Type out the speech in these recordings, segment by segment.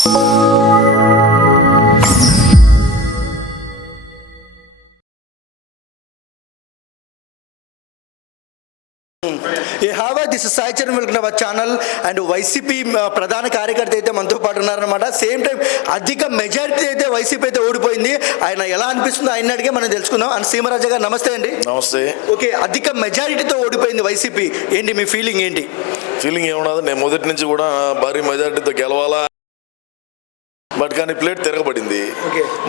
This is Sai Charan, welcome to our channel. And YCP ప్రధాన కార్యకర్త అయితే మనతో పాటు ఉన్నారనమాట. సేమ్ టైం అధిక మెజారిటీ అయితే వైసీపీ అయితే ఓడిపోయింది. ఆయన ఎలా అనిపిస్తుందో ఆయన అడిగే మనం తెలుసుకుందాం. అండ్ సీమరాజా గారు నమస్తే అండి. నమస్తే. ఓకే, అధిక మెజారిటీతో ఓడిపోయింది వైసీపీ, ఏంటి మీ ఫీలింగ్ ఏంటి? ఫీలింగ్ ఏమన్నది, నేను మొదటి నుంచి కూడా భారీ మెజారిటీతో గెలవాలా, బట్ కానీ ప్లేట్ తిరగబడింది.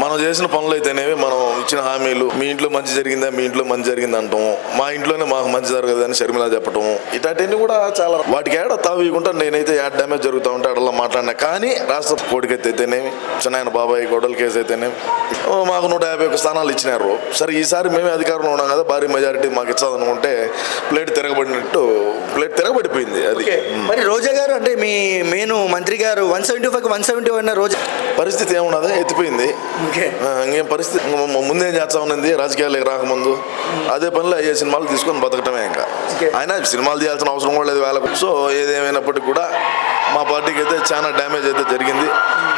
మనం చేసిన పనులు అయితేనేవి, మనం ఇచ్చిన హామీలు, మీ ఇంట్లో మంచి జరిగిందా, మీ ఇంట్లో మంచి జరిగింది అంటాం, మా ఇంట్లోనే మాకు మంచి జరగదని షర్మిల చెప్పటం, ఇట్లాంటివన్నీ కూడా చాలా వాటికి ఏడ తావీయకుండా నేనైతే యాడ్ డ్యామేజ్ జరుగుతూ ఉంటే అడలా మాట్లాడినా. కానీ రాష్ట్ర కోడికెత్తి అయితేనేమి, చిన్నాయన బాబాయ్ గొడవల కేసు అయితేనేమి మాకు 151 స్థానాలు ఇచ్చినారు. సరే ఈసారి మేమే అధికారంలో ఉన్నాం కదా, భారీ మెజారిటీ మాకు ఇచ్చాదనుకుంటే ప్లేట్ తిరగబడిపోయింది. అది మరి రోజా గారు అంటే మీ మెయిన్ మంత్రి గారు 175 రోజా పరిస్థితి ఏమున్నది, ఎత్తిపోయింది. ఇంకేం పరిస్థితి, ముందేం చేస్తా ఉన్నది రాజకీయాలకు రాకముందు అదే పనిలో అయ్యే సినిమాలు తీసుకొని బతకటమే. ఇంకా ఆయన సినిమాలు తీయాల్సిన అవసరం కూడా లేదు వాళ్ళకు. సో ఏదేమైనప్పటికీ కూడా మా పార్టీకి అయితే చాలా డ్యామేజ్ అయితే జరిగింది.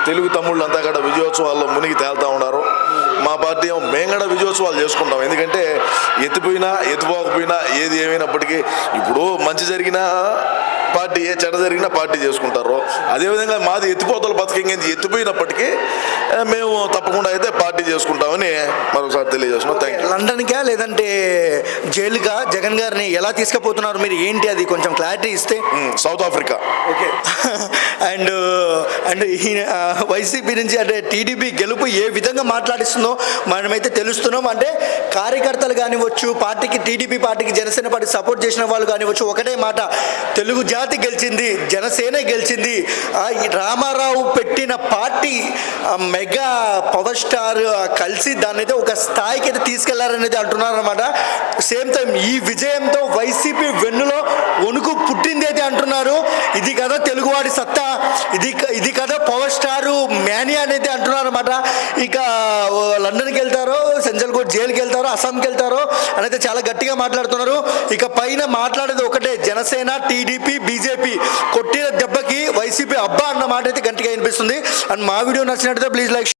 తెలుగు తమ్ముళ్ళు అంతా కూడా విజయోత్సవాల్లో మునిగి తేలుతూ ఉన్నారు. మా పార్టీ మేము కూడా విజయోత్సవాలు చేసుకుంటాం. ఎందుకంటే ఎత్తిపోయినా ఎత్తిపోకపోయినా ఏది ఏమైనప్పటికీ ఇప్పుడు మంచి జరిగినా పార్టీ, చెడ్డ జరిగినా పార్టీ చేసుకుంటారు. అదేవిధంగా మాది ఎత్తిపోతల పథకం ఎత్తిపోయినప్పటికీ మేము తప్పకుండా అయితే పార్టీ చేసుకుంటామని మరొకసారి తెలియజేస్తున్నాం. Thank you. లండన్కా లేదంటే జైలుగా జగన్ గారిని ఎలా తీసుకుపోతున్నారు మీరు, ఏంటి అది కొంచెం క్లారిటీ ఇస్తే? South Africa. Okay. And YCP నుంచి అంటే టీడీపీ గెలుపు ఏ విధంగా మాట్లాడిస్తుందో మనమైతే తెలుస్తున్నాం. అంటే కార్యకర్తలు కానివచ్చు, పార్టీకి టీడీపీ పార్టీకి జనసేన పార్టీ సపోర్ట్ చేసిన వాళ్ళు కానివచ్చు, ఒకటే మాట, తెలుగు జాతి గెలిచింది, జనసేన గెలిచింది. రామారావు పెట్టిన పార్టీ మెగా పవర్ స్టార్ కలిసి దాన్ని అయితే ఒక స్థాయికి అయితే తీసుకెళ్లారనేది అంటున్నారు అనమాట. సేమ్ టైం ఈ విజయంతో వైసీపీ వెన్నులో వణుకు పుట్టింది అయితే అంటున్నారు. ఇది కదా తెలుగువాడి సత్తా, ఇది కదా పవర్ స్టారు మ్యానియా అనేది అంటున్నారు అనమాట. ఇక లండన్కి వెళ్తారో, సెంట్రల్ కోర్ట్ జైలుకి వెళ్తారో, అస్సాంకి వెళ్తారో అని అయితే చాలా గట్టిగా మాట్లాడుతున్నారు. ఇక పైన మాట్లాడేది ఒకటే, జనసేన టీడీపీ బీజేపీ కొట్టిన దెబ్బకి వైసీపీ అబ్బా అన్న మాట అయితే గట్టిగా వినిపిస్తుంది. అండ్ మా వీడియో నచ్చినట్లయితే ప్లీజ్ లైక్